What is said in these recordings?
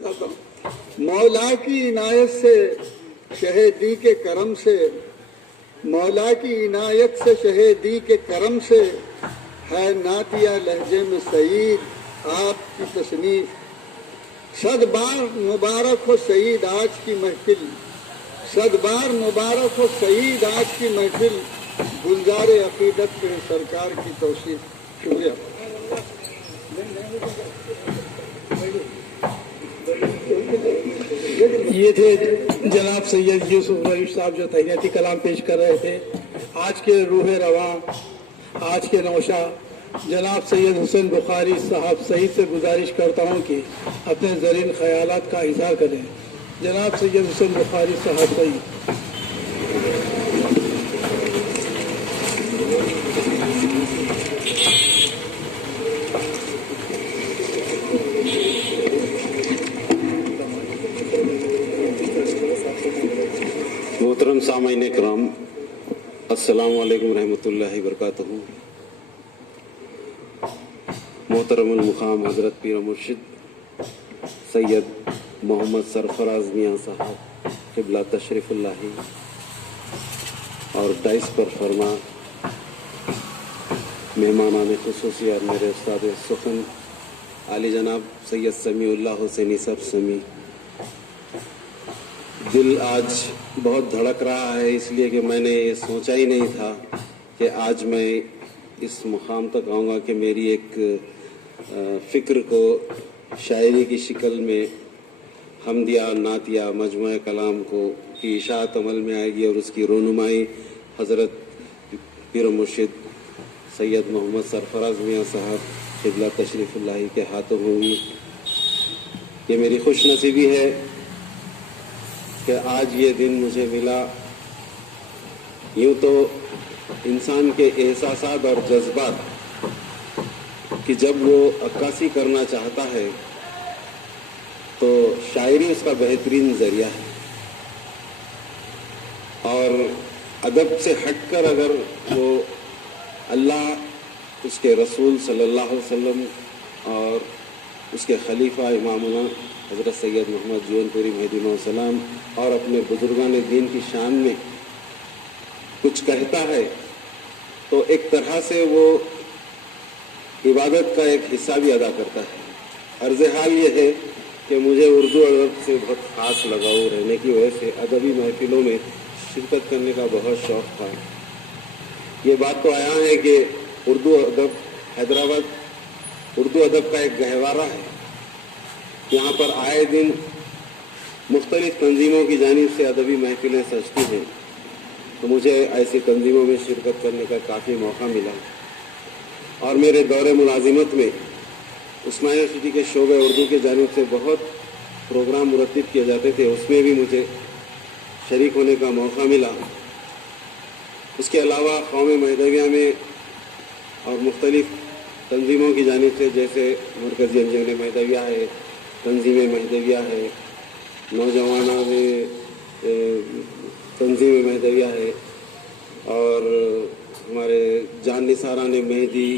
مولا کی عنایت سے شہیدی کے کرم سے، مولا کی عنایت سے شہیدی کے کرم سے ہے نعتیہ لہجے میں سعید آپ کی تصنیف۔ صد بار مبارک ہو سعید آج کی محفل، صد بار مبارک ہو سعید آج کی محفل، گلزار عقیدت پہ سرکار کی توصیف۔ شکریہ۔ یہ تھے جناب سید یوسف رئیس صاحب جو تحیتی کلام پیش کر رہے تھے۔ آج کے روح رواں، آج کے نوشہ جناب سید حسین بخاری صاحب سعید سے گزارش کرتا ہوں کہ اپنے زرین خیالات کا اظہار کریں۔ جناب سید حسین بخاری صاحب سعید۔ محترم سامعین کرام، السلام علیکم ورحمۃ اللہ وبرکاتہ۔ محترم المقام حضرت پیر مرشد سید محمد سرفراز میاں صاحب قبلہ تشریف اللہ، اور ڈائس پر فرما مہمانان خصوصی اور میرے استاد سخن عالی جناب سید سمیع اللہ حسینی صاحب سمیع، دل آج بہت دھڑک رہا ہے، اس لیے کہ میں نے یہ سوچا ہی نہیں تھا کہ آج میں اس مقام تک آؤں گا کہ میری ایک فکر کو شاعری کی شکل میں حمدیہ نعتیہ مجموعہ کلام کو کی اشاعت عمل میں آئے گی، اور اس کی رونمائی حضرت پیر مرشد سید محمد سرفراز میاں صاحب قبلہ تشریف اللہ کے ہاتھوں ہوگی۔ یہ میری خوش نصیبی ہے کہ آج یہ دن مجھے ملا۔ یوں تو انسان کے احساسات اور جذبات کہ جب وہ عکاسی کرنا چاہتا ہے تو شاعری اس کا بہترین ذریعہ ہے، اور ادب سے ہٹ کر اگر وہ اللہ، اس کے رسول صلی اللہ علیہ وسلم اور اس کے خلیفہ امامنا حضرت سید محمد جون پوری مہدی علیہ السلام اور اپنے بزرگان دین کی شان میں کچھ کہتا ہے تو ایک طرح سے وہ عبادت کا ایک حصہ بھی ادا کرتا ہے۔ عرض حال یہ ہے کہ مجھے اردو ادب سے بہت خاص لگاؤ رہنے کی وجہ سے ادبی محفلوں میں شرکت کرنے کا بہت شوق تھا۔ یہ بات تو آیا ہے کہ اردو ادب حیدرآباد اردو ادب کا ایک گہوارہ ہے، یہاں پر آئے دن مختلف تنظیموں کی جانب سے ادبی محفلیں سجتی ہیں، تو مجھے ایسی تنظیموں میں شرکت کرنے کا کافی موقع ملا، اور میرے دور ملازمت میں عثمانیہ یونیورسٹی کے شعبہ اردو کے جانب سے بہت پروگرام مرتب کیے جاتے تھے، اس میں بھی مجھے شریک ہونے کا موقع ملا۔ اس کے علاوہ قوم مہدویہ میں اور مختلف تنظیموں کی جانب سے جیسے مرکزی انجمن مہدویہ ہے، تنظیم مہدویہ ہے، نوجوانوں میں تنظیم مہدویہ ہے، اور ہمارے جان نثاران مہدی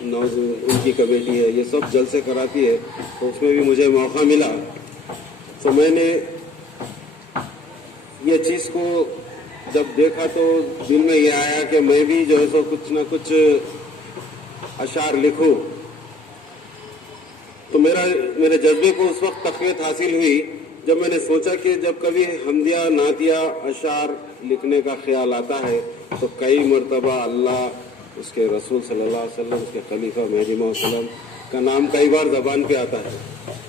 ان کی کمیٹی ہے، یہ سب جلسے کراتی ہے، تو اس میں بھی مجھے موقع ملا۔ تو میں نے یہ چیز کو جب دیکھا تو دل میں یہ آیا کہ میں بھی جو ہے سو کچھ نہ کچھ اشعار لکھوں، تو میرے جذبے کو اس وقت تقویت حاصل ہوئی جب میں نے سوچا کہ جب کبھی حمدیہ نعتیہ اشعار لکھنے کا خیال آتا ہے تو کئی مرتبہ اللہ، اس کے رسول صلی اللہ علیہ وسلم، اس کے خلیفہ مہدی علیہ السلام کا نام کئی بار زبان پہ آتا ہے،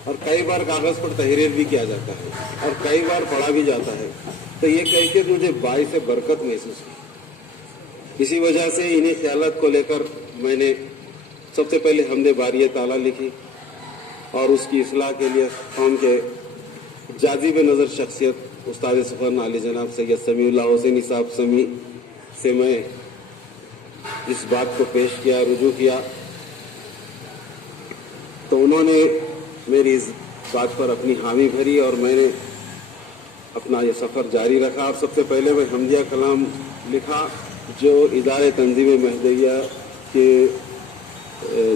اور کئی بار کاغذ پر تحریر بھی کیا جاتا ہے، اور کئی بار پڑھا بھی جاتا ہے، تو یہ کیفیت مجھے باعث برکت محسوس ہوئی۔ اسی وجہ سے انہی خیالات کو لے کر میں نے سب سے پہلے حمد باری تعالیٰ لکھی، اور اس کی اصلاح کے لیے قوم کے جاذب نظر شخصیت استاد سخن عالی جناب سید سمیع اللہ حسینی صاحب سمیع سے میں اس بات کو پیش کیا، رجوع کیا، تو انہوں نے میری اس بات پر اپنی حامی بھری، اور میں نے اپنا یہ سفر جاری رکھا۔ اور سب سے پہلے میں حمدیہ کلام لکھا جو ادارے تنظیم مہدویہ کے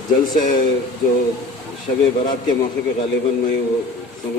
جلسے جو شب برات کے موقع پہ غالباً میں وہ سمجھ